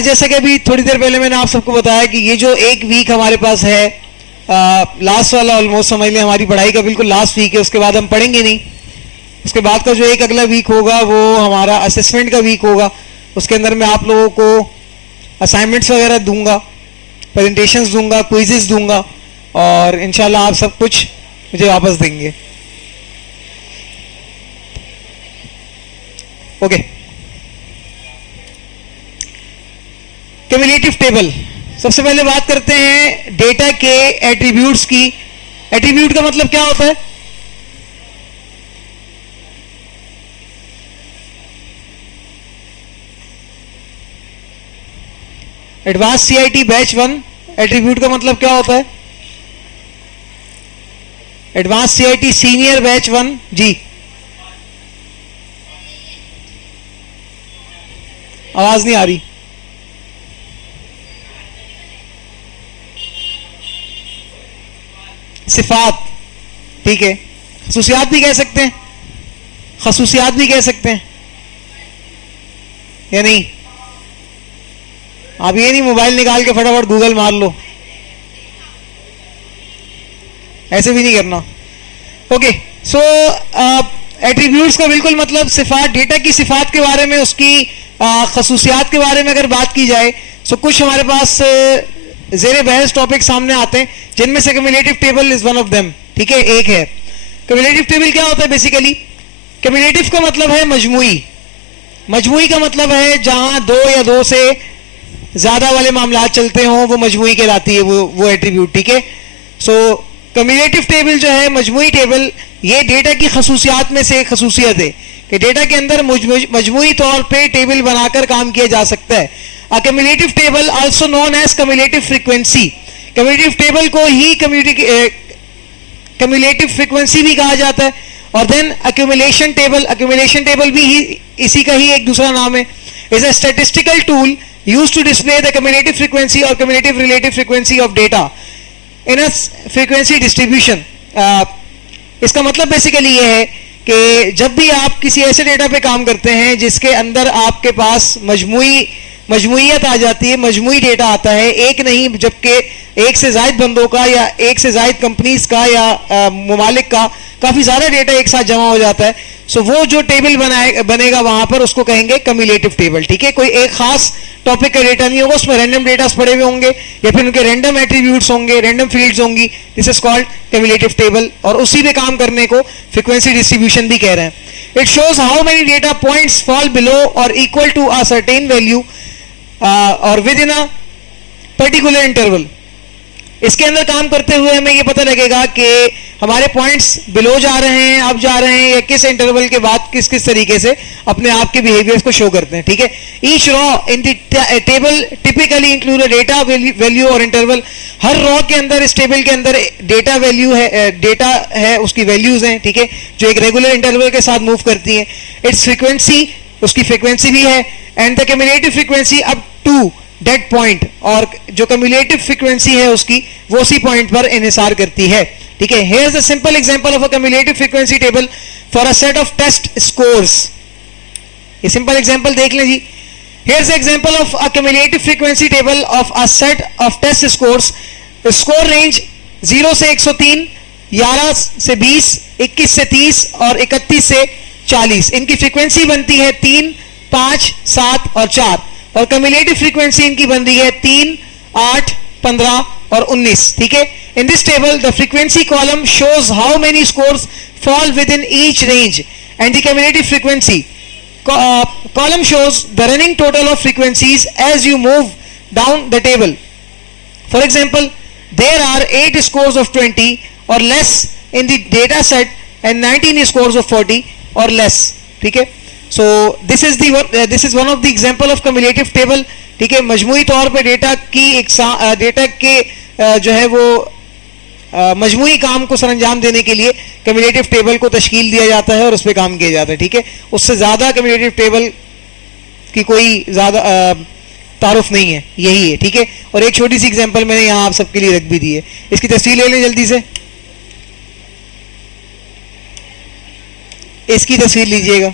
जैसा कि अभी थोड़ी देर पहले मैंने आप सबको बताया कि ये जो एक वीक हमारे पास है, लास्ट वाला ऑलमोस्ट समझ लें हमारी पढ़ाई का बिल्कुल लास्ट वीक है, उसके बाद हम पढ़ेंगे नहीं। उसके बाद का जो एक अगला वीक होगा वो हमारा असेसमेंट का वीक होगा। उसके अंदर मैं आप लोगों को असाइनमेंट्स वगैरह दूंगा, प्रेजेंटेशंस दूंगा, क्विजेस दूंगा और इंशाल्लाह आप सब कुछ मुझे वापस देंगे। Okay, cumulative table. सबसे पहले बात करते हैं डेटा के एट्रीब्यूट्स की। एट्रीब्यूट का मतलब क्या होता है? एडवांस सीआईटी बैच 1, एट्रीब्यूट का मतलब क्या होता है? एडवांस सीआईटी सीनियर बैच 1 जी, आवाज नहीं आ रही। सिफात, ठीक है। खसूसियात भी कह सकते हैं, खसूसियात भी कह सकते हैं या नहीं? आप ये नहीं मोबाइल निकाल के फटाफट गूगल मार लो, ऐसे भी नहीं करना। ओके, सो एट्रीब्यूट्स का बिल्कुल मतलब सिफात, डेटा की सिफात के बारे में, उसकी खसूसियात के बारे में अगर बात की जाए तो कुछ हमारे पास ज़ेरे बहस टॉपिक सामने आते हैं, जिनमें से cumulative table is one of them. ठीक है, एक है। क्युमुलेटिव टेबल क्या होता है बेसिकली? क्युमुलेटिव का मतलब है मजमुई। मजमुई का मतलब है जहां दो या दो से ज्यादा वाले मामला चलते हों, वो मजमुई कहलाती है वो एट्रीब्यूट। ठीक है, सो क्युमुलेटिव टेबल जो है, मजमुई टेबल, ये डेटा की खसूसियात में से एक खसूसियत है कि डेटा के अंदर मजमुई तौर पे टेबल बनाकर काम किया जा सकता है। A cumulative table also known as cumulative frequency. Cumulative table को ही क्युमुलेटिव फ्रीक्वेंसी भी कहा जाता है। और then accumulation table, accumulation table भी इसी का ही एक दूसरा नाम है। Is a statistical tool used to display the cumulative frequency or cumulative relative frequency of data in a frequency distribution। इसका मतलब बेसिकली ये है कि जब भी आप किसी ऐसे डेटा पे काम करते हैं जिसके अंदर आपके पास मजमुइयत आ जाती है, मजमुई डेटा आता है, एक नहीं जबकि एक से ज्यादा बंदों का या एक से ज्यादा कंपनीज का या ममालिक का काफी सारा डेटा एक साथ जमा हो जाता है, सो वो जो टेबल बनेगा वहां पर उसको कहेंगे क्युमुलेटिव टेबल। ठीक है, कोई एक खास टॉपिक का डेटा नहीं होगा, उसमें रैंडम डेटा पड़े हुए होंगे या फिर उनके रैंडम एट्रीब्यूट्स होंगे, रैंडम फील्ड्स होंगी, this is called cumulative table. और उसी पे काम करने को फ्रीक्वेंसी डिस्ट्रीब्यूशन भी कह रहे हैं। It shows how many data points fall below और equal to a certain value और within a particular interval. इसके अंदर काम करते हुए हमें ये पता लगेगा कि हमारे पॉइंट्स बिलो जा रहे हैं, अप जा रहे हैं, या किस इंटरवल के बाद किस किस तरीके से अपने आप के बिहेवियर्स को शो करते हैं। ठीक है, each raw in the table typically include data value और इंटरवल। हर रॉ के अंदर, इस टेबल के अंदर डेटा वैल्यू है, डेटा है, उसकी वैल्यूज हैं। ठीक है, जो एक रेगुलर इंटरवल के साथ मूव करती हैं। इट्स फ्रीक्वेंसी, उसकी फ्रीक्वेंसी भी है, and the cumulative frequency up to dead point, और जो क्युमुलेटिव फ्रीक्वेंसी है उसकी वो उसी पॉइंट पर इन्हिसार करती है। ठीक है, here is a simple example of a cumulative frequency table for a set of test scores. ये सिंपल एग्जांपल देख लें जी। Here is example of a cumulative frequency table of a set of test scores. Score range 0 से 103, 11 से 20, 21 से 30 और 31 से 40। इनकी फ्रीक्वेंसी बनती है 3, 5, 7 और 4, और क्युमुलेटिव फ्रीक्वेंसी इनकी बन रही है 3, 8, 15 और 19। ठीक है, in this table the frequency column shows how many scores fall within each range and the cumulative frequency column shows the running total of frequencies as you move down the table. For example, there are 8 scores of 20 or less in the data set and 19 scores of 40 or less. ठीक है, so this is one of the example of cumulative table. ठीक है, मजमुई तौर पे data की data के जो है वो मजमुई काम को सरंजाम देने के लिए क्युमुलेटिव टेबल को तश्कील दिया जाता है और उस पर काम किया जाता है। ठीक है, उससे ज्यादा क्युमुलेटिव टेबल की कोई ज्यादा तारुफ नहीं है, यही है। ठीक है, और एक छोटी सी एग्जांपल मैंने यहाँ आप सबके लिए रख भी दी है, इसकी तस्वीर ले लें जल्दी से। इसकी तस्वीर लीजिएगा।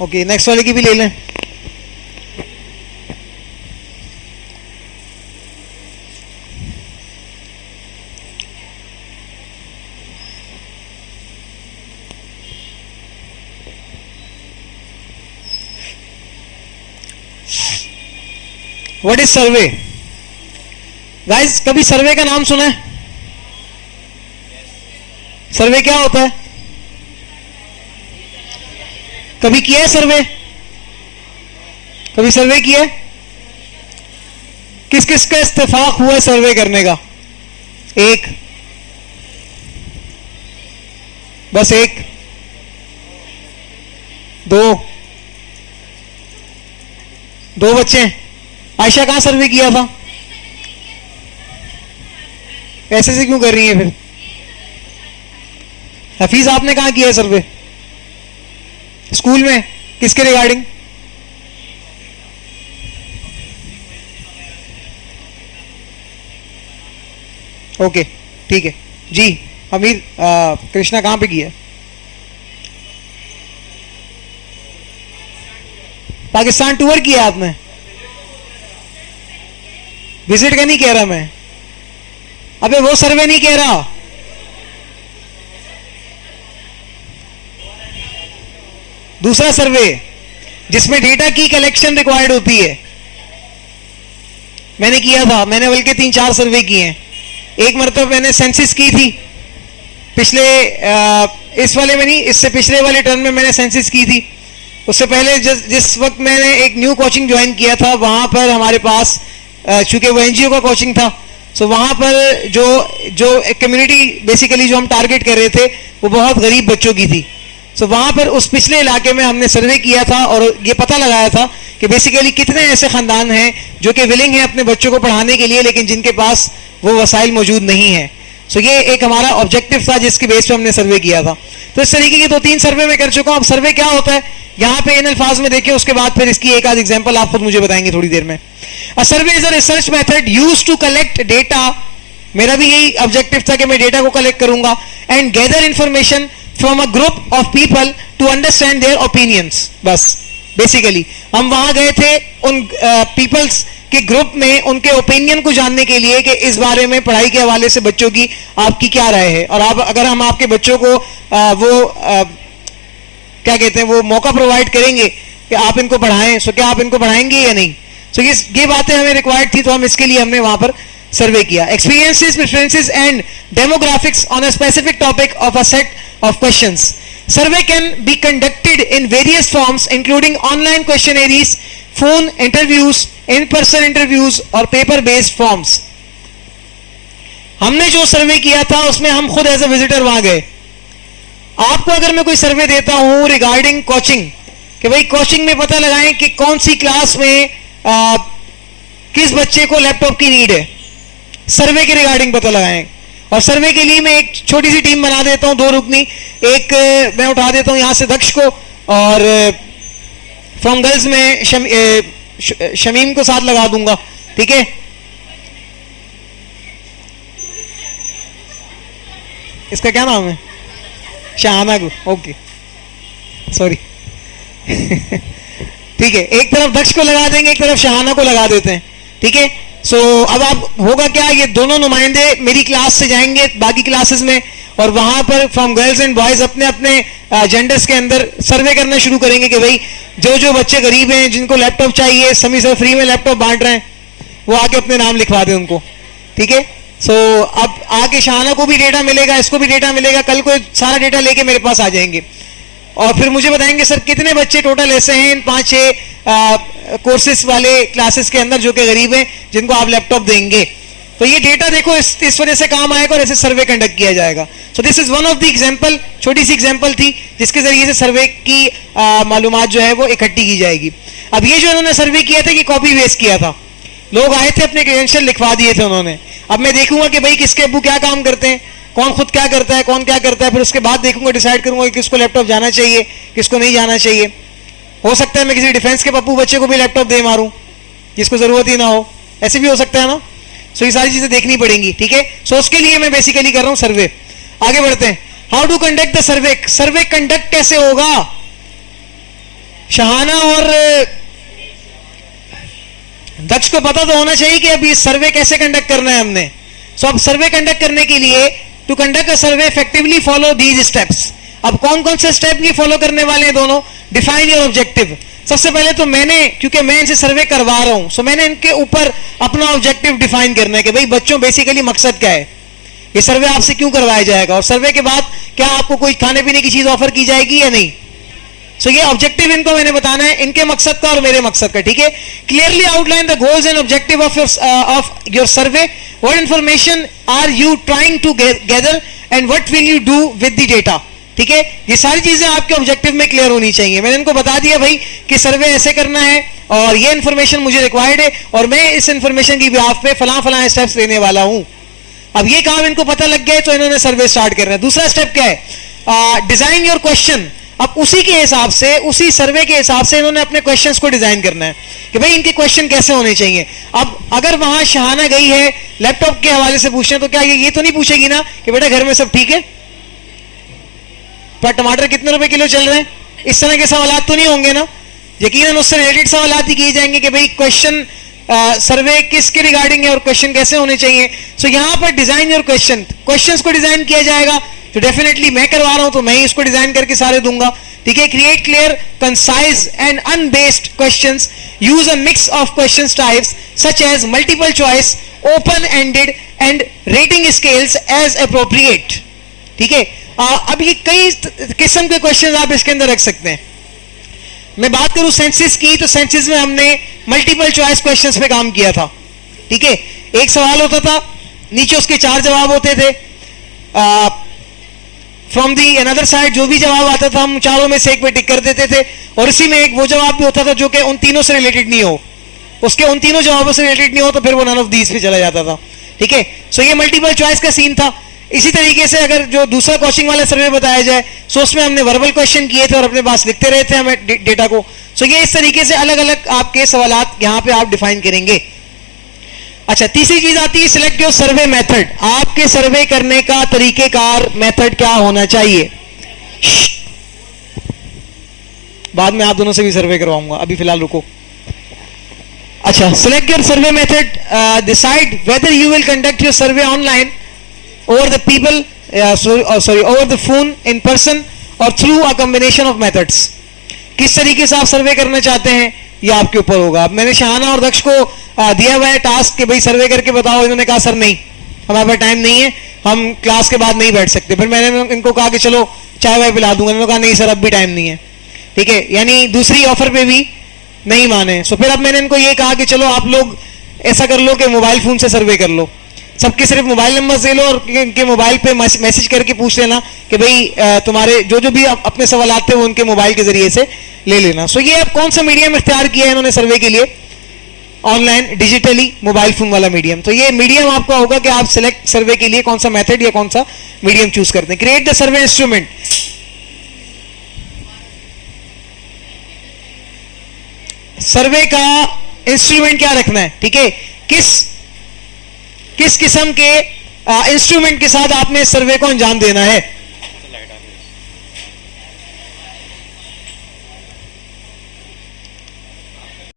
ओके, नेक्स्ट वाले की भी ले लें। What is survey? गाइस, कभी सर्वे का नाम सुना है? सर्वे क्या होता है? कभी किया है सर्वे? कभी सर्वे किया है? किस किस का इत्तेफाक हुआ है सर्वे करने का? एक, बस एक, दो बच्चे हैं। आयशा कहां सर्वे किया था? ऐसे से क्यों कर रही है फिर? हफीज, आपने कहां किया है सर्वे? स्कूल में? किसके रिगार्डिंग? ओके, ठीक है जी। अमीर, कृष्णा कहां पे किया है? पाकिस्तान टूर किया आपने? विजिट का नहीं कह रहा मैं, अबे वो सर्वे नहीं कह रहा। दूसरा सर्वे जिसमें डेटा की कलेक्शन रिक्वायर्ड होती है, मैंने किया था। मैंने बल्कि 3-4 सर्वे किए हैं। एक मरतब मैंने सेंसिस की थी पिछले, इस वाले में नहीं, इससे पिछले वाले टर्म में मैंने सेंसिस की थी। उससे पहले जिस वक्त मैंने एक न्यू कोचिंग ज्वाइन किया था, वहां पर हमारे पास चूंकि वो एनजीओ का कोचिंग था, सो वहां पर जो कम्युनिटी बेसिकली जो हम टारगेट कर रहे थे वो बहुत गरीब बच्चों की थी। सो वहां पर उस पिछले इलाके में हमने सर्वे किया था और ये पता लगाया था कि बेसिकली कितने ऐसे खानदान हैं जो कि विलिंग हैं अपने बच्चों को पढ़ाने के लिए, लेकिन जिनके पास वो वसाइल मौजूद नहीं है। सो ये एक हमारा ऑब्जेक्टिव था जिसके बेस पे हमने सर्वे किया था। तो इस तरीके की 2-3 सर्वे में कर चुका हूं। अब सर्वे क्या होता है यहाँ पे इन अल्फाज में देखिए, उसके बाद फिर इसकी एक आध एग्जांपल आप खुद मुझे बताएंगे थोड़ी देर में। A survey is a research method used to collect data. मेरा भी यही ऑब्जेक्टिव था कि मैं डेटा को कलेक्ट करूंगा and gather information from a group of people to understand their opinions. बस बेसिकली हम वहां गए थे उन पीपल्स के ग्रुप में, उनके ओपिनियन को जानने के लिए कि इस बारे में पढ़ाई के हवाले से बच्चों की आपकी क्या राय है, और आप अगर हम आपके बच्चों को क्या कहते हैं वो मौका प्रोवाइड करेंगे कि आप इनको पढ़ाएं, सो क्या आप इनको पढ़ाएंगे या नहीं। सो ये बातें हमें रिक्वायर्ड थी, तो हम इसके लिए हमने वहां पर सर्वे किया। Experiences, preferences and demographics on a specific topic of a set of questions. Survey can be conducted in various forms including online questionnaires, phone interviews, in person interviews और पेपर बेस्ड फॉर्म्स। हमने जो सर्वे किया था उसमें हम खुद as a visitor वहां गए। आपको अगर मैं कोई सर्वे देता हूं रिगार्डिंग कोचिंग, कि भाई कोचिंग में पता लगाएं कि कौन सी क्लास में किस बच्चे को लैपटॉप की नीड है, सर्वे के रिगार्डिंग पता लगाएं। और सर्वे के लिए मैं एक छोटी सी टीम बना देता हूं, 2 रुकनी। एक मैं उठा देता हूं यहां से दक्ष को, और फ्रॉम गर्ल्स में शमीम को साथ लगा दूंगा, ठीक है। इसका क्या नाम है? शाहाना को, ओके सॉरी ठीक है, एक तरफ दक्ष को लगा देंगे, एक तरफ शाहाना को लगा देते हैं, ठीक है। सो अब आप होगा क्या, ये दोनों नुमाइंदे मेरी क्लास से जाएंगे बाकी क्लासेस में, और वहां पर फ्रॉम गर्ल्स एंड बॉयज अपने अपने जेंडर्स के अंदर सर्वे करना शुरू करेंगे कि भाई जो बच्चे गरीब हैं, जिनको लैपटॉप चाहिए, समी सर फ्री में लैपटॉप बांट रहे हैं, वो आके अपने नाम लिखवा दें उनको, ठीक है। सो अब आके शाहाना को भी डेटा मिलेगा, इसको भी डेटा मिलेगा, कल को सारा डेटा लेके मेरे पास आ जाएंगे और फिर मुझे बताएंगे सर कितने बच्चे टोटल ऐसे हैं इन 5-6 कोर्सेस वाले क्लासेस के अंदर जो कि गरीब हैं, जिनको आप लैपटॉप देंगे। तो ये डेटा देखो इस वजह से काम आएगा और ऐसे सर्वे कंडक्ट किया जाएगा। So this is one of the example, छोटी सी एग्जांपल थी जिसके जरिए से सर्वे की मालूमात जो है वो इकट्ठी की जाएगी। अब ये जो इन्होंने सर्वे किया था कि कॉपी वेस्ट किया था, लोग आए थे अपने क्रेडेंशियल लिखवा दिए थे उन्होंने। अब मैं देखूंगा कि भाई किसके अब्बू क्या काम करते हैं, कौन खुद क्या करता है, कौन क्या करता है, फिर उसके बाद देखूंगा, डिसाइड करूंगा कि किसको लैपटॉप जाना चाहिए, किसको नहीं जाना चाहिए। हो सकता है मैं किसी डिफेंस के पप्पू बच्चे को भी लैपटॉप दे मारूं जिसको जरूरत ही ना हो, ऐसे भी हो सकता है ना। सो ये सारी चीजें देखनी पड़ेंगी, ठीक है। सो उसके लिए मैं बेसिकली कर रहा हूं सर्वे। आगे बढ़ते हैं। How to conduct the survey. Survey conduct कैसे होगा? शहाना और दक्ष को पता तो होना चाहिए कि अभी सर्वे कैसे कंडक्ट करना है हमने। सो अब सर्वे कंडक्ट करने के लिए to conduct a survey effectively follow these steps. अब कौन कौन से स्टेप ये फॉलो करने वाले हैं दोनों? Define your objective. सबसे पहले तो मैंने, क्योंकि मैं इनसे सर्वे करवा रहा हूं, सो मैंने इनके ऊपर अपना ऑब्जेक्टिव डिफाइन करना है कि भाई बच्चों बेसिकली मकसद क्या है, ये सर्वे आपसे क्यों करवाया जाएगा, और सर्वे के बाद क्या आपको कोई खाने पीने की चीज ऑफर की जाएगी या नहीं। सो ये ऑब्जेक्टिव इनको मैंने बताना है, इनके मकसद का और मेरे मकसद का, ठीक है। Clearly outline the goals and objective of your survey. What information are you trying to gather and what will you do with the data, ठीक है। ये सारी चीजें आपके ऑब्जेक्टिव में क्लियर होनी चाहिए। मैंने इनको बता दिया भाई कि सर्वे ऐसे करना है और ये इंफॉर्मेशन मुझे रिक्वायर्ड है और मैं इस इंफॉर्मेशन की बिहाफ पे फलां स्टेप्स लेने वाला हूं। अब ये काम इनको पता लग गया तो इन्होंने सर्वे स्टार्ट करना है। दूसरा स्टेप क्या है? Design your question. अब उसी के हिसाब से, उसी सर्वे के हिसाब से इन्होंने अपने क्वेश्चंस को डिजाइन करना है कि भाई इनके क्वेश्चन कैसे होने चाहिए। अब अगर वहां शहाना गई है लैपटॉप के हवाले से पूछने, तो क्या ये तो नहीं पूछेगी ना कि बेटा घर में सब ठीक है, पर टमाटर कितने रुपए किलो चल रहे हैं, इस तरह के सवाल तो नहीं होंगे ना। यकीनन उससे रिलेटेड सवाल ही किए जाएंगे कि भाई क्वेश्चन सर्वे किसके रिगार्डिंग है और क्वेश्चन कैसे होने चाहिए। सो यहां पर डिजाइन योर क्वेश्चन, क्वेश्चंस को डिजाइन किया जाएगा। तो डेफिनेटली मैं करवा रहा हूं तो मैं ही इसको डिजाइन करके सारे दूंगा, ठीक है। Create clear, concise and unbiased questions. Use a mix of questions types such as multiple choice, open ended and rating scales as appropriate, ठीक है। अब ये कई किस्म के क्वेश्चन आप इसके अंदर रख सकते हैं। मैं बात करूं सेंसिस की, तो सेंसिस में हमने मल्टीपल चॉइस क्वेश्चंस पे काम किया था, ठीक है। एक सवाल होता था, नीचे उसके 4 जवाब होते थे, फ्रॉम दी अनदर साइड जो भी जवाब आता था हम चारों में से एक पे टिक कर देते थे, और इसी में एक वो जवाब भी होता था जो कि उन तीनों से रिलेटेड नहीं हो, उसके उन तीनों जवाबों से रिलेटेड नहीं हो तो फिर वो नन ऑफ दीज पे चला जाता था, ठीक है। सो ये मल्टीपल चॉइस का सीन था। इसी तरीके से अगर जो दूसरा कोचिंग वाला सर्वे बताया जाए, सो उसमें हमने वर्बल क्वेश्चन किए थे और अपने पास लिखते रहे थे हमें डेटा को। सो ये इस तरीके से अलग अलग आपके सवालात यहाँ पे आप डिफाइन करेंगे। अच्छा, तीसरी चीज आती है सिलेक्ट योर सर्वे मेथड। आपके सर्वे करने का तरीकेकार, मेथड क्या होना चाहिए। बाद में आप दोनों से भी सर्वे करवाऊंगा, अभी फिलहाल रुको। अच्छा, select your survey method, decide whether you will conduct your survey online, over the people, over the phone, in person or through a combination of methods। किस तरीके से आप सर्वे करना चाहते हैं ये आपके ऊपर होगा। अब मैंने शहाना और दक्ष को दिया हुआ है टास्क कि भाई सर्वे करके बताओ। इन्होंने कहा सर नहीं, हमारे पास टाइम नहीं है, हम क्लास के बाद नहीं बैठ सकते। फिर मैंने इनको कहा कि चलो चाय वाय पिला दूंगा, इन्होंने कहा नहीं सर अब भी टाइम नहीं है, ठीक है। यानी दूसरी ऑफर पे भी नहीं माने। सो फिर अब मैंने इनको ये कहा कि चलो आप लोग ऐसा कर लो कि मोबाइल फोन से सर्वे कर लो, सबके सिर्फ मोबाइल नंबर दे लो और इनके मोबाइल पे मैसेज करके पूछ लेना कि भाई तुम्हारे जो भी अपने सवाल आते हैं वो उनके मोबाइल के जरिए से ले लेना। सो ये अब कौन सा मीडियम इख्तियार किया है इन्होंने सर्वे के लिए? ऑनलाइन, डिजिटली, मोबाइल फोन वाला मीडियम। तो ये मीडियम आपका होगा कि आप सिलेक्ट सर्वे के लिए कौन सा मेथड या कौन सा मीडियम चूज करते हैं। Create the survey instrument. Survey का इंस्ट्रूमेंट क्या रखना है, ठीक है। किस किस्म के इंस्ट्रूमेंट के साथ आपने सर्वे को अंजाम देना है।